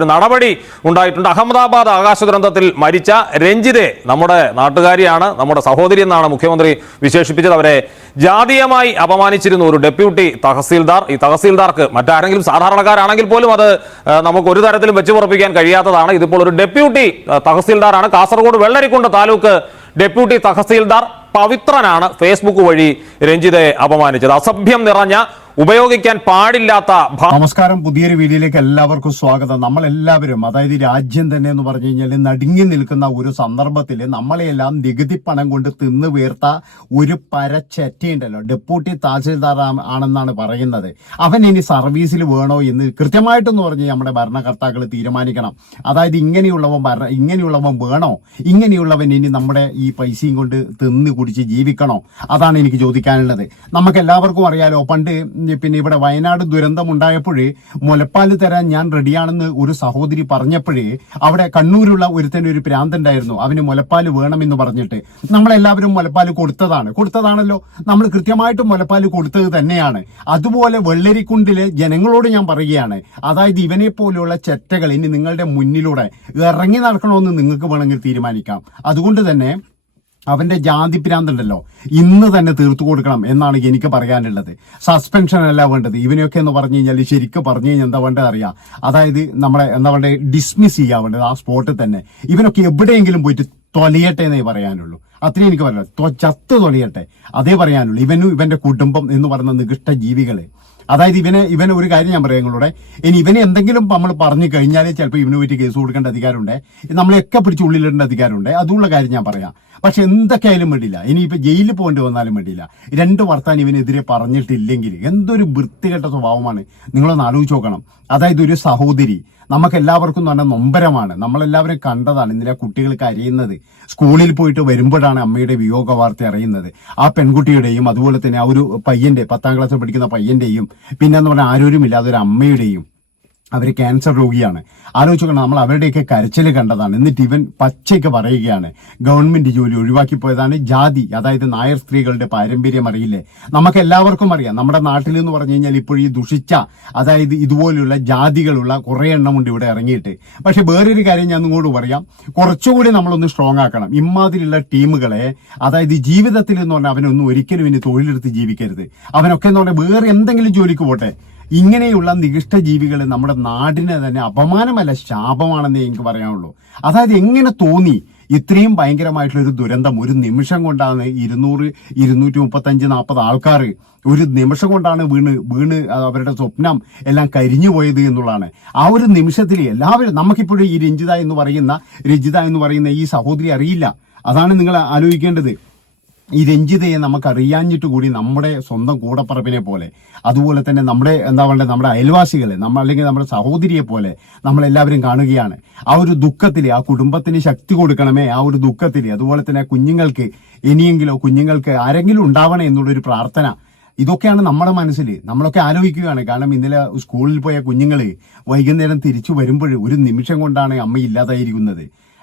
ഒരു നടപടി ഉണ്ടായിട്ടുണ്ട്. അഹമ്മദാബാദ് ആകാശ ദുരന്തത്തിൽ മരിച്ച രഞ്ജിതെ നമ്മുടെ നാട്ടുകാരിയാണ് നമ്മുടെ സഹോദരി എന്നാണ് മുഖ്യമന്ത്രി വിശേഷിപ്പിച്ചത്. അവരെ ജാതീയമായി അപമാനിച്ചിരുന്നു ഒരു ഡെപ്യൂട്ടി തഹസീൽദാർ. ഈ തഹസീൽദാർക്ക് മറ്റാരെങ്കിലും സാധാരണക്കാരാണെങ്കിൽ പോലും അത് നമുക്ക് ഒരു തരത്തിലും വെച്ചു പുറപ്പിക്കാൻ കഴിയാത്തതാണ്. ഇതിപ്പോൾ ഒരു ഡെപ്യൂട്ടി തഹസീൽദാറാണ്. കാസർഗോഡ് വെള്ളരിക്കുണ്ട് താലൂക്ക് ഡെപ്യൂട്ടി തഹസീൽദാർ പവിത്രനാണ്. ഫേസ്ബുക്ക് വഴി രഞ്ജിതയെ അപമാനിച്ചത്. അസഭ്യം നിറഞ്ഞ ഉപയോഗിക്കാൻ പാടില്ലാത്ത നമസ്കാരം. പുതിയൊരു വീഡിയോയിലേക്ക് എല്ലാവർക്കും സ്വാഗതം. നമ്മൾ എല്ലാവരും അതായത് രാജ്യം തന്നെ എന്ന് പറഞ്ഞു കഴിഞ്ഞാൽ നടുങ്ങി നിൽക്കുന്ന ഒരു സന്ദർഭത്തിൽ നമ്മളെല്ലാം നികുതി പണം കൊണ്ട് തിന്നു വീർത്ത ഒരു പരച്ചറ്റയുണ്ടല്ലോ. ഡെപ്യൂട്ടി തഹസിൽദാർ ആണെന്നാണ് പറയുന്നത്. അവൻ ഇനി സർവീസിൽ വേണോ എന്ന് കൃത്യമായിട്ടെന്ന് പറഞ്ഞ് നമ്മുടെ ഭരണകർത്താക്കൾ തീരുമാനിക്കണം. അതായത് ഇങ്ങനെയുള്ളവൻ ഭരണ ഇങ്ങനെയുള്ളവൻ വേണോ? ഇങ്ങനെയുള്ളവൻ ഇനി നമ്മുടെ ഈ പൈസയും കൊണ്ട് തിന്ന് കുടിച്ച് ജീവിക്കണോ? അതാണ് എനിക്ക് ചോദിക്കാനുള്ളത്. നമുക്ക് എല്ലാവർക്കും അറിയാലോ പണ്ട് പിന്നെ ഇവിടെ വയനാട് ദുരന്തം ഉണ്ടായപ്പോഴേ മുലപ്പാൽ തരാൻ ഞാൻ റെഡിയാണെന്ന് ഒരു സഹോദരി പറഞ്ഞപ്പോഴേ അവിടെ കണ്ണൂരുള്ള ഒരുത്തൻ ഒരു പ്രാന്തണ്ടായിരുന്നു. അവന് മുലപ്പാൽ വേണമെന്ന് പറഞ്ഞിട്ട്. നമ്മളെല്ലാവരും മുലപ്പാൽ കൊടുത്തതാണ്. കൊടുത്തതാണല്ലോ. നമ്മൾ കൃത്യമായിട്ട് മുലപ്പാൽ കൊടുത്തത് തന്നെയാണ്. അതുപോലെ വെള്ളരിക്കുണ്ടിലെ ജനങ്ങളോട് ഞാൻ പറയുകയാണ്. അതായത് ഇവനെ പോലെയുള്ള ചെറ്റകൾ ഇനി നിങ്ങളുടെ മുന്നിലൂടെ ഇറങ്ങി നടക്കണമെന്ന് നിങ്ങൾക്ക് വേണമെങ്കിൽ തീരുമാനിക്കാം. അതുകൊണ്ട് തന്നെ അവന്റെ ജാതി ഭ്രാന്തുണ്ടല്ലോ. ഇന്ന് തന്നെ തീർത്തു കൊടുക്കണം എന്നാണ് എനിക്ക് പറയാനുള്ളത്. സസ്പെൻഷൻ അല്ല വേണ്ടത്. ഇവനെയൊക്കെ എന്ന് പറഞ്ഞു കഴിഞ്ഞാൽ ശരിക്കും പറഞ്ഞു കഴിഞ്ഞാൽ എന്താ വേണ്ടത് അറിയാം? അതായത് നമ്മളെ എന്താ വേണ്ടത്? ഡിസ്മിസ് ചെയ്യാൻ വേണ്ടത് ആ സ്പോട്ടിൽ തന്നെ. ഇവനൊക്കെ എവിടെയെങ്കിലും പോയിട്ട് തൊലയട്ടെ എന്നേ പറയാനുള്ളൂ. അത്രയും എനിക്ക് പറയാം തൊ- ചത്ത് തൊലയട്ടെ. അതേ പറയാനുള്ളൂ. ഇവനും ഇവന്റെ കുടുംബം എന്ന് പറയുന്ന നികൃഷ്ട ജീവികൾ. അതായത് ഇവന് ഇവന് ഒരു കാര്യം ഞാൻ പറയാം നിങ്ങളോടെ. ഇനി ഇവന് എന്തെങ്കിലും നമ്മൾ പറഞ്ഞു കഴിഞ്ഞാലേ ചിലപ്പോൾ ഇവന് പറ്റി കേസ് കൊടുക്കേണ്ട അധികാരമുണ്ട്. നമ്മളെയൊക്കെ പിടിച്ച് ഉള്ളിലിടേണ്ട അധികാരമുണ്ട്. അതുള്ള കാര്യം ഞാൻ പറയാം. പക്ഷെ എന്തൊക്കെയായാലും വേണ്ടില്ല ഇനിയിപ്പോൾ ജയിലിൽ പോകേണ്ടി വന്നാലും വേണ്ടിയില്ല. രണ്ട് വർത്താൻ ഇവനെതിരെ പറഞ്ഞിട്ടില്ലെങ്കിൽ എന്തൊരു വൃത്തികെട്ട സ്വഭാവമാണ്. നിങ്ങളൊന്ന് ആലോചിച്ച് നോക്കണം. അതായത് ഒരു സഹോദരി നമുക്ക് എല്ലാവർക്കും തന്നെ നൊമ്പരമാണ്. നമ്മളെല്ലാവരും കണ്ടതാണ് ഇന്നലെ കുട്ടികൾക്ക് അറിയുന്നത് സ്കൂളിൽ പോയിട്ട് വരുമ്പോഴാണ് അമ്മയുടെ വിയോഗ വാർത്ത അറിയുന്നത്. ആ പെൺകുട്ടിയുടെയും അതുപോലെ തന്നെ ആ ഒരു പയ്യന്റെ പത്താം ക്ലാസ്സിൽ പഠിക്കുന്ന പയ്യന്റെയും പിന്നെ എന്ന് പറഞ്ഞാൽ ആരോരുമില്ലാതെ ഒരു അമ്മയുടെയും അവർ ക്യാൻസർ രോഗിയാണ്. ആലോചിക്കണം നമ്മൾ അവരുടെയൊക്കെ കരച്ചിൽ കണ്ടതാണ്. എന്നിട്ട് ഇവൻ പച്ചയ്ക്ക് പറയുകയാണ് ഗവൺമെന്റ് ജോലി ഒഴിവാക്കി പോയതാണ് ജാതി അതായത് നായർ സ്ത്രീകളുടെ പാരമ്പര്യം അറിയില്ലേ? നമുക്ക് എല്ലാവർക്കും അറിയാം. നമ്മുടെ നാട്ടിൽ എന്ന് പറഞ്ഞു കഴിഞ്ഞാൽ ഇപ്പോൾ ഈ ദുഷിച്ച അതായത് ഇതുപോലുള്ള ജാതികളുള്ള കുറെ എണ്ണമുണ്ട് ഇവിടെ ഇറങ്ങിയിട്ട്. പക്ഷെ വേറൊരു കാര്യം ഞാൻ നിങ്ങളോട് പറയാം. കുറച്ചുകൂടി നമ്മളൊന്ന് സ്ട്രോങ് ആക്കണം. ഇമാതിരിയുള്ള ടീമുകളെ അതായത് ജീവിതത്തിൽ എന്ന് പറഞ്ഞാൽ അവനൊന്നും ഒരിക്കലും ഇനി തൊഴിലെടുത്ത് ജീവിക്കരുത്. അവനൊക്കെ എന്ന് പറഞ്ഞാൽ വേറെ എന്തെങ്കിലും ജോലിക്ക് പോട്ടെ. ഇങ്ങനെയുള്ള നികിഷ്ട ജീവികൾ നമ്മുടെ നാടിനെ തന്നെ അപമാനമല്ല ശാപമാണെന്നേ എനിക്ക് പറയാനുള്ളൂ. അതായത് എങ്ങനെ തോന്നി? ഇത്രയും ഭയങ്കരമായിട്ടുള്ള ഒരു ദുരന്തം. ഒരു നിമിഷം കൊണ്ടാണ് ഇരുന്നൂറ് ഇരുന്നൂറ്റി മുപ്പത്തഞ്ച് നാൽപ്പത് ആൾക്കാർ ഒരു നിമിഷം കൊണ്ടാണ് വീണ് വീണ് അവരുടെ സ്വപ്നം എല്ലാം കരിഞ്ഞു പോയത് എന്നുള്ളതാണ്. ആ ഒരു നിമിഷത്തിൽ എല്ലാവരും നമുക്കിപ്പോഴും ഈ രഞ്ജിത എന്ന് പറയുന്ന രഞ്ജിത എന്ന് പറയുന്ന ഈ സഹോദരി അറിയില്ല. അതാണ് നിങ്ങൾ ആലോചിക്കേണ്ടത്. ഈ രഞ്ജിതയെ നമുക്ക് അറിയാഞ്ഞിട്ട് കൂടി നമ്മുടെ സ്വന്തം കൂടപ്പറപ്പിനെ പോലെ അതുപോലെ തന്നെ നമ്മുടെ എന്താ പറയുക നമ്മുടെ അയൽവാസികളെ നമ്മൾ അല്ലെങ്കിൽ നമ്മുടെ സഹോദരിയെ പോലെ നമ്മളെല്ലാവരും കാണുകയാണ്. ആ ഒരു ദുഃഖത്തിൽ ആ കുടുംബത്തിന് ശക്തി കൊടുക്കണമേ ആ ഒരു ദുഃഖത്തിൽ അതുപോലെ തന്നെ കുഞ്ഞുങ്ങൾക്ക് ഇനിയെങ്കിലോ കുഞ്ഞുങ്ങൾക്ക് ആരെങ്കിലും ഉണ്ടാവണേ എന്നുള്ളൊരു പ്രാർത്ഥന ഇതൊക്കെയാണ് നമ്മുടെ മനസ്സിൽ നമ്മളൊക്കെ ആലോചിക്കുകയാണ് കാരണം ഇന്നലെ സ്കൂളിൽ പോയ കുഞ്ഞുങ്ങൾ വൈകുന്നേരം തിരിച്ചു വരുമ്പോൾ ഒരു നിമിഷം കൊണ്ടാണ് അമ്മ ഇല്ലാതായിരിക്കുന്നത്.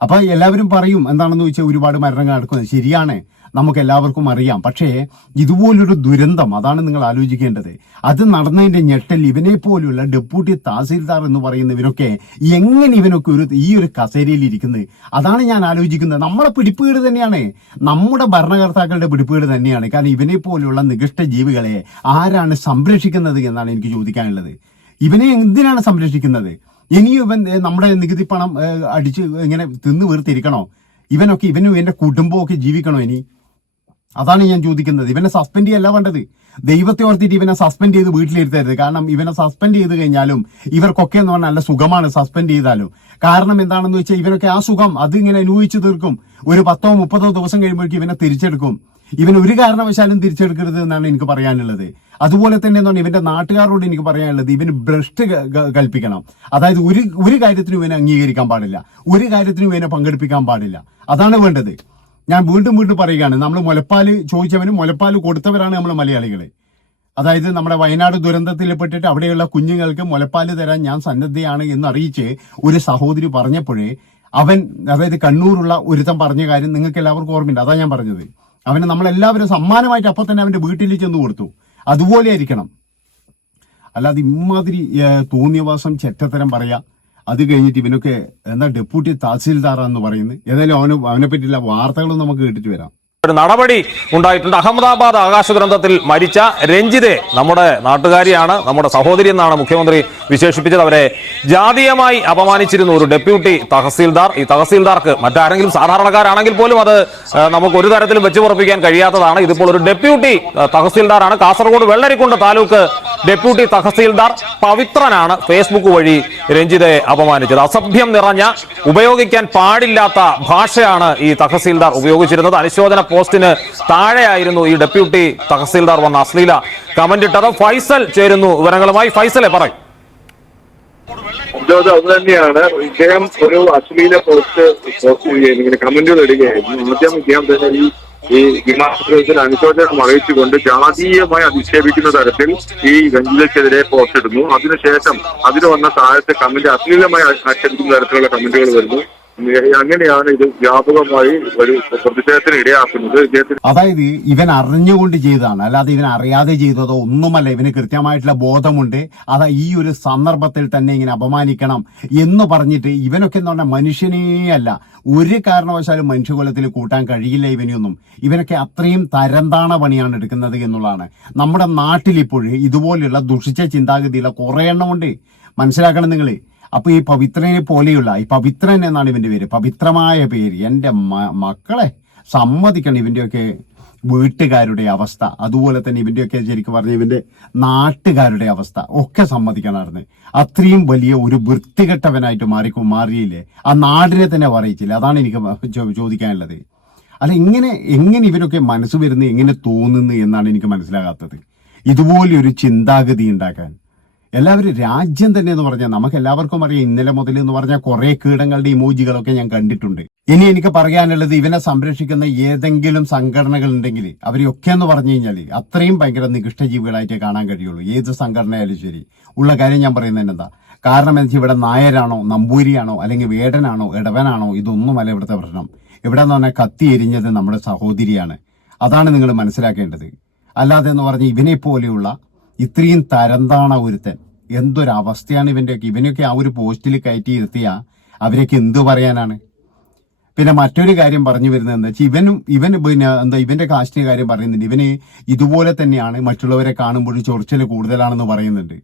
അപ്പോൾ എല്ലാവരും പറയും എന്താണെന്ന് ചോദിച്ചാൽ ഒരുപാട് മരണങ്ങൾ നടക്കുന്നത് ശരിയാണ്. നമുക്ക് എല്ലാവർക്കും അറിയാം. പക്ഷേ ഇതുപോലൊരു ദുരന്തം അതാണ് നിങ്ങൾ ആലോചിക്കേണ്ടത്. അത് നടന്നതിന്റെ ഞെട്ടൽ ഇവനെ പോലുള്ള ഡെപ്യൂട്ടി തഹസീൽദാർ എന്ന് പറയുന്നവരൊക്കെ എങ്ങനെ ഇവനൊക്കെ ഒരു ഈ ഒരു കസേരയിൽ ഇരിക്കുന്നത്? അതാണ് ഞാൻ ആലോചിക്കുന്നത്. നമ്മളെ പിടിപ്പുകേട് തന്നെയാണ്. നമ്മുടെ ഭരണകർത്താക്കളുടെ പിടിപ്പുകേട് തന്നെയാണ്. കാരണം ഇവനെ പോലുള്ള നികൃഷ്ട ജീവികളെ ആരാണ് സംരക്ഷിക്കുന്നത് എന്നാണ് എനിക്ക് ചോദിക്കാനുള്ളത്. ഇവനെ എന്തിനാണ് സംരക്ഷിക്കുന്നത്? ഇനിയും ഇവൻ നമ്മുടെ നികുതി പണം അടിച്ച് ഇങ്ങനെ തിന്നു വീർത്തിരിക്കണോ ഇവനൊക്കെ ഇവനും എന്റെ കുടുംബമൊക്കെ ജീവിക്കണോ ഇനി? അതാണ് ഞാൻ ചോദിക്കുന്നത്. ഇവനെ സസ്പെൻഡ് ചെയ്യല്ല വേണ്ടത്. ദൈവത്തെ ഓർത്തിട്ട് ഇവനെ സസ്പെൻഡ് ചെയ്ത് വീട്ടിലിരുത്തരുത്. കാരണം ഇവനെ സസ്പെൻഡ് ചെയ്ത് കഴിഞ്ഞാലും ഇവർക്കൊക്കെ എന്ന് പറഞ്ഞാൽ നല്ല സുഖമാണ് സസ്പെൻഡ് ചെയ്താലും. കാരണം എന്താണെന്ന് വെച്ചാൽ ഇവനൊക്കെ ആ സുഖം അത് ഇങ്ങനെ അനുഭവിച്ചു തീർക്കും. ഒരു പത്തോ മുപ്പതോ ദിവസം കഴിയുമ്പോഴേക്കും ഇവനെ തിരിച്ചെടുക്കും. ഇവൻ ഒരു കാരണവശാലും തിരിച്ചെടുക്കരുത് എന്നാണ് എനിക്ക് പറയാനുള്ളത്. അതുപോലെ തന്നെ എന്താണ് ഇവന്റെ നാട്ടുകാരോട് എനിക്ക് പറയാനുള്ളത് ഇവന് ഭ്രഷ്ട് കൽപ്പിക്കണം. അതായത് ഒരു ഒരു കാര്യത്തിനും ഇവനെ അംഗീകരിക്കാൻ പാടില്ല. ഒരു കാര്യത്തിനും ഇവനെ പങ്കെടുപ്പിക്കാൻ പാടില്ല. അതാണ് വേണ്ടത്. ഞാൻ വീണ്ടും വീണ്ടും പറയുകയാണ് നമ്മൾ മുലപ്പാൽ ചോദിച്ചവനും മുലപ്പാൽ കൊടുത്തവരാണ് നമ്മൾ മലയാളികൾ അതായത് നമ്മുടെ വയനാട് ദുരന്തത്തിൽ പെട്ടിട്ട് അവിടെയുള്ള കുഞ്ഞുങ്ങൾക്ക് മുലപ്പാൽ തരാൻ ഞാൻ സന്നദ്ധയാണ് എന്ന് അറിയിച്ച് ഒരു സഹോദരി പറഞ്ഞപ്പോഴേ അവൻ അതായത് കണ്ണൂരുള്ള ഒരുത്തൻ പറഞ്ഞ കാര്യം നിങ്ങൾക്ക് എല്ലാവർക്കും ഓർമ്മയുണ്ട് അതാ ഞാൻ പറഞ്ഞത്. അവന് നമ്മളെല്ലാവരും സമ്മാനമായിട്ട് അപ്പം തന്നെ അവന്റെ വീട്ടിൽ ചെന്ന് കൊടുത്തു. അതുപോലെ ആയിരിക്കണം. അല്ലാതെ ഇമാതിരി ഏഹ്, തോന്നിയവാസം ചെറ്റത്തരം പറയാ. അത് കഴിഞ്ഞിട്ട് ഇവനൊക്കെ എന്താ ഡെപ്യൂട്ടി തഹസീൽദാറാന്ന് പറയുന്നത്. ഏതായാലും അവന് അവനെ പറ്റിയുള്ള വാർത്തകളും നമുക്ക് കേട്ടിട്ട് വരാം. ഒരു നടപടി ഉണ്ടായിട്ടുണ്ട്. അഹമ്മദാബാദ് ആകാശ ദുരന്തത്തിൽ മരിച്ച രഞ്ജിതെ നമ്മുടെ നാട്ടുകാരിയാണ് നമ്മുടെ സഹോദരി എന്നാണ് മുഖ്യമന്ത്രി വിശേഷിപ്പിച്ചത്. അവരെ ജാതീയമായി അപമാനിച്ചിരുന്നു ഒരു ഡെപ്യൂട്ടി തഹസീൽദാർ. ഈ തഹസീൽദാർക്ക് മറ്റാരെങ്കിലും സാധാരണക്കാരാണെങ്കിൽ പോലും അത് നമുക്ക് ഒരു തരത്തിലും വെച്ചുപുറപ്പിക്കാൻ കഴിയാത്തതാണ്. ഇതിപ്പോൾ ഒരു ഡെപ്യൂട്ടി തഹസീൽദാറാണ്. കാസർഗോഡ് വെള്ളരിക്കുണ്ട് താലൂക്ക് ഡെപ്യൂട്ടി തഹസീൽദാർ പവിത്രനാണ് ഫേസ്ബുക്ക് വഴി രഞ്ജിതയെ അപമാനിച്ചത്. അസഭ്യം നിറഞ്ഞ ഉപയോഗിക്കാൻ പാടില്ലാത്ത ഭാഷയാണ് ഈ തഹസീൽദാർ ഉപയോഗിച്ചിരുന്നത്. അനുശോചന പോസ്റ്റിന് താഴെയായിരുന്നു ഈ ഡെപ്യൂട്ടി തഹസീൽദാർ വന്ന അശ്ലീല കമന്റ് ഇട്ടത്. ഫൈസൽ ചേരുന്നു വിവരങ്ങളുമായി. ഫൈസലെ പറയും. ഉദ്യോഗ അത് തന്നെയാണ്. ഇദ്ദേഹം ഒരു അശ്ലീല പോസ്റ്റ് പോസ്റ്റ് ചെയ്യുകയായിരുന്നു. ഇങ്ങനെ കമന്റുകൾ ഇടുകയായിരുന്നു. ആദ്യം ഇദ്ദേഹം തന്നെ ഈ ഈ വിമാനത്തിൽ അനുശോചനം അറിയിച്ചുകൊണ്ട് ജാതീയമായി അധിക്ഷേപിക്കുന്ന തരത്തിൽ ഈ ഗഞ്ചിലക്കെതിരെ പോസ്റ്റ് ഇടുന്നു. അതിനുശേഷം അതിന് വന്ന താഴത്തെ കമന്റ് അശ്ലീലമായി ആക്ഷേപിക്കുന്ന തരത്തിലുള്ള കമന്റുകൾ വരുന്നു. അങ്ങനെയാണ് ഇത് വ്യാപകമായി ഒരു പ്രതിഷേധത്തിന് ഇടയാക്കുന്നത് അതായത് ഇവൻ അറിഞ്ഞുകൊണ്ട് ചെയ്തതാണ്. അല്ലാതെ ഇവൻ അറിയാതെ ചെയ്തതോ ഒന്നുമല്ല. ഇവന് കൃത്യമായിട്ടുള്ള ബോധമുണ്ട്. അതാ ഈ ഒരു സന്ദർഭത്തിൽ തന്നെ ഇങ്ങനെ അപമാനിക്കണം എന്ന് പറഞ്ഞിട്ട് ഇവനൊക്കെ എന്ന് പറഞ്ഞാൽ മനുഷ്യനേ അല്ല. ഒരു കാരണവശാലും മനുഷ്യകുലത്തിൽ കൂട്ടാൻ കഴിയില്ല ഇവനെയൊന്നും. ഇവനൊക്കെ അത്രയും തരംതാണ പണിയാണ് എടുക്കുന്നത് എന്നുള്ളതാണ്. നമ്മുടെ നാട്ടിൽ ഇപ്പോഴും ഇതുപോലെയുള്ള ദുഷിച്ച ചിന്താഗതിയുള്ള കുറെ എണ്ണമുണ്ട് മനസ്സിലാക്കണം നിങ്ങൾ അപ്പൊ ഈ പവിത്രനെ പോലെയുള്ള ഈ പവിത്രൻ എന്നാണ് ഇവന്റെ പേര്. പവിത്രമായ പേര്. എന്റെ മക്കളെ സമ്മതിക്കണം ഇവന്റെയൊക്കെ വീട്ടുകാരുടെ അവസ്ഥ. അതുപോലെ തന്നെ ഇവന്റെയൊക്കെ ശരിക്കും പറഞ്ഞ ഇവന്റെ നാട്ടുകാരുടെ അവസ്ഥ. ഒക്കെ സമ്മതിക്കണമായിരുന്നു. അത്രയും വലിയ ഒരു വൃത്തികെട്ടവനായിട്ട് മാറി മാറിയില്ലേ? ആ നാടിനെ തന്നെ പറയിച്ചില്ല അതാണ് എനിക്ക് ചോദിക്കാനുള്ളത്. അല്ല ഇങ്ങനെ എങ്ങനെ ഇവരൊക്കെ മനസ്സ് വരുന്നു എങ്ങനെ തോന്നുന്നു എന്നാണ് എനിക്ക് മനസ്സിലാകാത്തത്. ഇതുപോലെ ഒരു ചിന്താഗതി ഉണ്ടാക്കാൻ. എല്ലാവരും രാജ്യം തന്നെ എന്ന് പറഞ്ഞാൽ നമുക്ക് എല്ലാവർക്കും അറിയാം ഇന്നലെ മുതൽ എന്ന് പറഞ്ഞാൽ കുറെ കീടങ്ങളുടെ ഇമോജികളൊക്കെ ഞാൻ കണ്ടിട്ടുണ്ട്. ഇനി എനിക്ക് പറയാനുള്ളത് ഇവനെ സംരക്ഷിക്കുന്ന ഏതെങ്കിലും സംഘടനകൾ ഉണ്ടെങ്കിൽ അവരെയൊക്കെ എന്ന് പറഞ്ഞു കഴിഞ്ഞാൽ അത്രയും ഭയങ്കര നികൃഷ്ടജീവികളായിട്ടേ കാണാൻ കഴിയുള്ളൂ. ഏത് സംഘടനയായാലും ശരി. ഉള്ള കാര്യം ഞാൻ പറയുന്നത് എന്താ കാരണം എന്താ ഇവിടെ നായരാണോ നമ്പൂരിയാണോ അല്ലെങ്കിൽ വേടനാണോ ഇടവനാണോ ഇതൊന്നുമല്ല ഇവിടുത്തെ പ്രശ്നം. ഇവിടെ എന്ന് പറഞ്ഞാൽ കത്തി എരിഞ്ഞത് നമ്മുടെ സഹോദരിയാണ്. അതാണ് നിങ്ങൾ മനസ്സിലാക്കേണ്ടത്. അല്ലാതെ എന്ന് പറഞ്ഞ ഇവനെ പോലെയുള്ള ഇത്രയും തരംതാണ ഒരുത്തൻ. എന്തൊരവസ്ഥയാണ് ഇവന്റെയൊക്കെ? ഇവനൊക്കെ ആ ഒരു പോസ്റ്റിൽ കയറ്റി ഇരുത്തിയ അവരൊക്കെ എന്തു പറയാനാണ്? പിന്നെ മറ്റൊരു കാര്യം പറഞ്ഞു വരുന്നത് എന്താ വെച്ചാൽ ഇവനും ഇവന് പിന്നെ എന്താ ഇവന്റെ കാസ്റ്റിന്റെ കാര്യം പറയുന്നുണ്ട്. ഇവന് ഇതുപോലെ തന്നെയാണ് മറ്റുള്ളവരെ കാണുമ്പോഴും ചൊറിച്ചൽ കൂടുതലാണെന്ന് പറയുന്നുണ്ട്.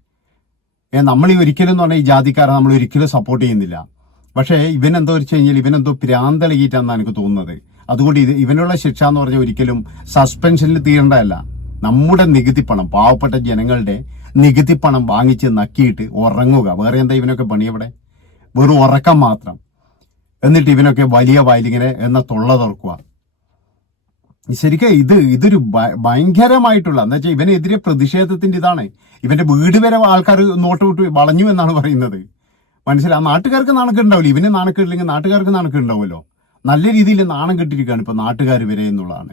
നമ്മൾ ഈ ഒരിക്കലും എന്ന് പറഞ്ഞാൽ ഈ ജാതിക്കാരെ നമ്മൾ ഒരിക്കലും സപ്പോർട്ട് ചെയ്യുന്നില്ല. പക്ഷേ ഇവൻ എന്തോ വെച്ച് കഴിഞ്ഞാൽ ഇവനെന്തോ പ്രാന്തളകിയിട്ടാണെന്നാണ് എനിക്ക് തോന്നുന്നത്. അതുകൊണ്ട് ഇത് ഇവനുള്ള ശിക്ഷ എന്ന് പറഞ്ഞാൽ ഒരിക്കലും സസ്പെൻഷനിൽ തീരേണ്ടതല്ല. നമ്മുടെ നികുതി പണം പാവപ്പെട്ട ജനങ്ങളുടെ നികുതി പണം വാങ്ങിച്ച് നക്കിയിട്ട് ഉറങ്ങുക. വേറെ എന്താ ഇവനൊക്കെ പണി ഇവിടെ? വെറും ഉറക്കം മാത്രം. എന്നിട്ട് ഇവനൊക്കെ വലിയ വയലിങ്ങനെ എന്ന തൊള്ള തുറക്കുക. ശരിക്കും ഇത് ഇതൊരു ഭയങ്കരമായിട്ടുള്ള എന്താ വെച്ചാൽ ഇവനെതിരെ പ്രതിഷേധത്തിന്റെ ഇതാണ്. ഇവന്റെ വീട് വരെ ആൾക്കാർ നോട്ട് വിട്ട് വളഞ്ഞു എന്നാണ് പറയുന്നത്. മനസ്സിലായി ആ നാട്ടുകാർക്ക് ഇവനെ ഇവന് നാണക്കേടില്ലെങ്കിൽ നാട്ടുകാർക്ക് നാണക്കേടുണ്ടാവുമല്ലോ നല്ല രീതിയിൽ നാണം കിട്ടിയിരിക്കുകയാണ് ഇപ്പൊ നാട്ടുകാർ വരെ എന്നുള്ളതാണ്.